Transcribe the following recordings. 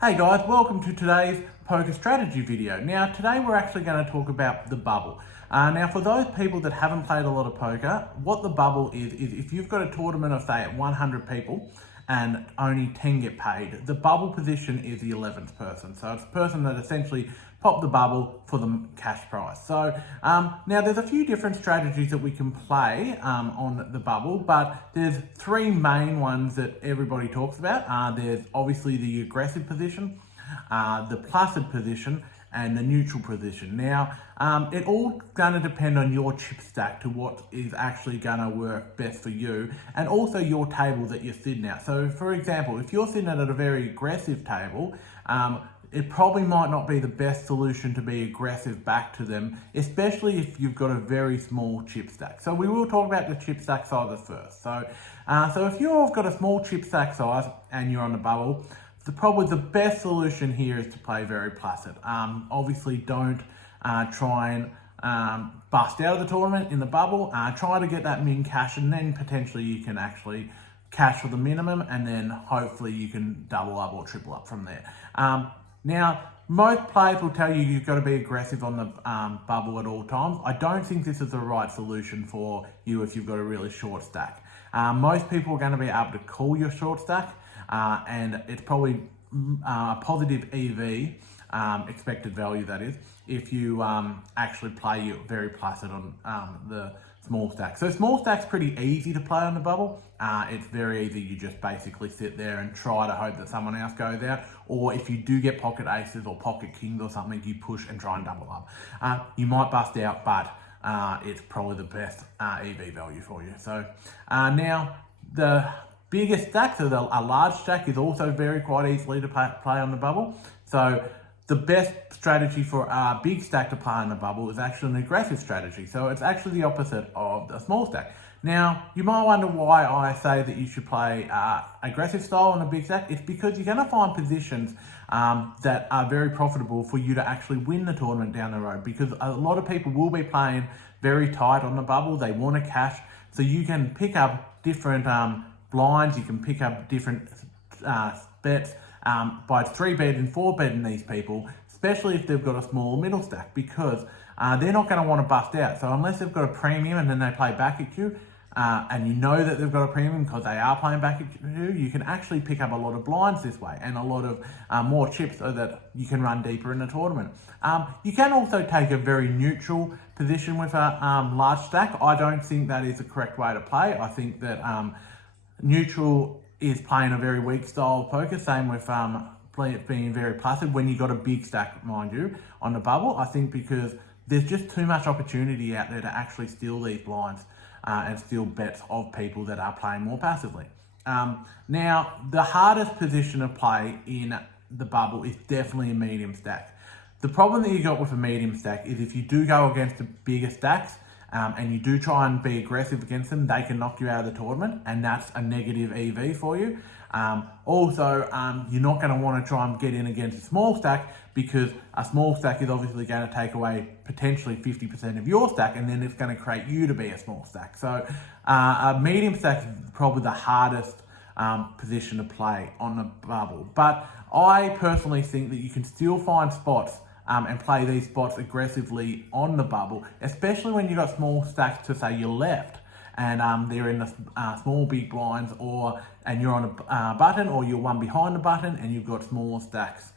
Hey guys, welcome to today's poker strategy video. Now today we're actually going to talk about the bubble. Now for those people that haven't played a lot of poker, what the bubble is if you've got a tournament of say 100 people and only 10 get paid, the bubble position is the 11th person. So it's the person that essentially popped the bubble for the cash prize. So now there's a few different strategies that we can play on the bubble, but there's three main ones that everybody talks about. There's obviously the aggressive position, the placid position, and the neutral position. Now, it all gonna depend on your chip stack to what is actually gonna work best for you, and also your table that you're sitting at. So for example, if you're sitting at a very aggressive table, it probably might not be the best solution to be aggressive back to them, especially if you've got a very small chip stack. So we will talk about the chip stack sizes first. So if you've got a small chip stack size and you're on the bubble, probably the best solution here is to play very placid. Obviously don't try and bust out of the tournament in the bubble. Try to get that min cash, and then potentially you can actually cash for the minimum, and then hopefully you can double up or triple up from there. Now, most players will tell you you've got to be aggressive on the bubble at all times. I don't think this is the right solution for you if you've got a really short stack. Most people are going to be able to call your short stack, and it's probably a positive EV, expected value that is, if you actually play very placid on the small stack. So small stack's pretty easy to play on the bubble. It's very easy. You just basically sit there and try to hope that someone else goes out, or if you do get pocket aces or pocket kings or something, you push and try and double up. You might bust out, but it's probably the best EV value for you. So now the biggest stack, so a large stack, is also quite easily to play on the bubble. So the best strategy for a big stack to play on the bubble is actually an aggressive strategy. So it's actually the opposite of the small stack. Now, you might wonder why I say that you should play aggressive style on a big stack. It's because you're going to find positions that are very profitable for you to actually win the tournament down the road, because a lot of people will be playing very tight on the bubble. They want to cash. So you can pick up different blinds, you can pick up different bets by 3-betting and 4-betting these people, especially if they've got a small middle stack, because they're not going to want to bust out. So unless they've got a premium and then they play back at you, and you know that they've got a premium because they are playing back at you, you can actually pick up a lot of blinds this way and a lot of more chips so that you can run deeper in the tournament. You can also take a very neutral position with a large stack. I don't think that is the correct way to play. I think that neutral is playing a very weak style of poker, same with being very placid when you've got a big stack, mind you, on the bubble. I think because there's just too much opportunity out there to actually steal these blinds and steal bets of people that are playing more passively. Now, the hardest position to play in the bubble is definitely a medium stack. The problem that you got with a medium stack is if you do go against the bigger stacks, and you do try and be aggressive against them, they can knock you out of the tournament, and that's a negative EV for you. Also, you're not going to want to try and get in against a small stack, because a small stack is obviously going to take away potentially 50% of your stack, and then it's going to create you to be a small stack. So a medium stack is probably the hardest position to play on the bubble. But I personally think that you can still find spots and play these spots aggressively on the bubble, especially when you've got small stacks to say your left, and they're in the small big blinds, and you're on a button, or you're one behind the button and you've got small stacks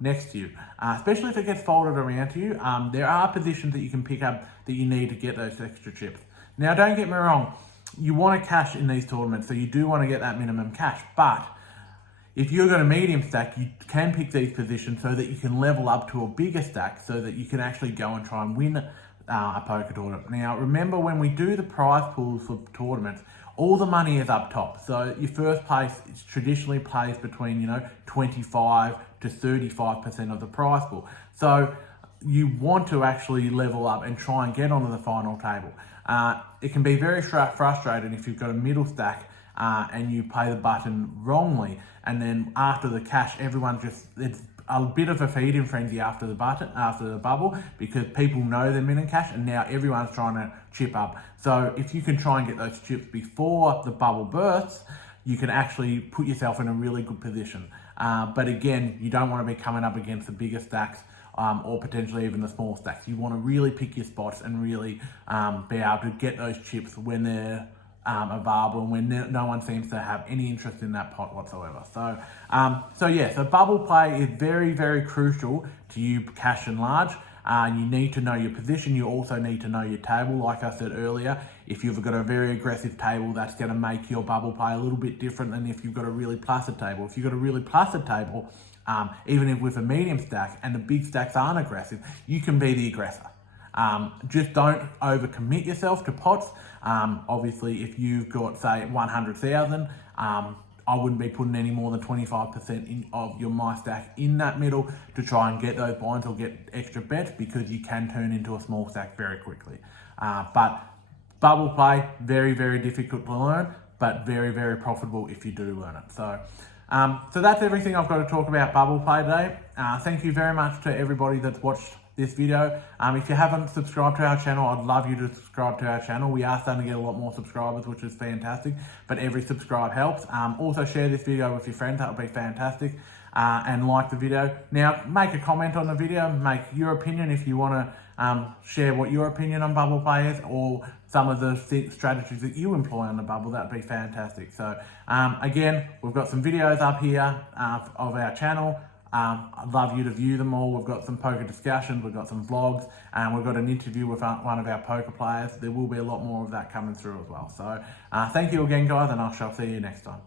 next to you. Especially if it gets folded around to you, there are positions that you can pick up that you need to get those extra chips. Now, don't get me wrong, you want to cash in these tournaments, so you do want to get that minimum cash, but if you've got a medium stack, you can pick these positions so that you can level up to a bigger stack, so that you can actually go and try and win a poker tournament. Now, remember, when we do the prize pools for tournaments, all the money is up top. So your first place traditionally plays between 25 to 35% of the prize pool. So you want to actually level up and try and get onto the final table. It can be very frustrating if you've got a middle stack and you play the button wrongly, and then after the cash, it's a bit of a feeding frenzy after the bubble, because people know they're minimum cash, and now everyone's trying to chip up. So if you can try and get those chips before the bubble bursts, you can actually put yourself in a really good position. But again, you don't want to be coming up against the bigger stacks or potentially even the small stacks. You want to really pick your spots and really be able to get those chips when they're available and when no one seems to have any interest in that pot whatsoever. So bubble play is very, very crucial to you cash and large. You need to know your position. You also need to know your table. Like I said earlier, if you've got a very aggressive table, that's going to make your bubble play a little bit different than if you've got a really placid table. If you've got a really placid table, even if with a medium stack and the big stacks aren't aggressive, you can be the aggressor. Just don't overcommit yourself to pots. Obviously, if you've got, say, 100,000, I wouldn't be putting any more than 25% of your my stack in that middle to try and get those blinds or get extra bets, because you can turn into a small stack very quickly. But bubble play, very, very difficult to learn, but very, very profitable if you do learn it. So that's everything I've got to talk about bubble play today. Thank you very much to everybody that's watched this video. If you haven't subscribed to our channel, I'd love you to subscribe to our channel. We are starting to get a lot more subscribers, which is fantastic, but every subscribe helps. Also share this video with your friends, that would be fantastic. And like the video. Now, make a comment on the video, make your opinion if you want to share what your opinion on bubble play is, or some of the strategies that you employ on the bubble. That'd be fantastic. So again, we've got some videos up here of our channel. I'd love you to view them all. We've got some poker discussions, we've got some vlogs, and we've got an interview with one of our poker players. There will be a lot more of that coming through as well. So thank you again, guys, and I shall see you next time.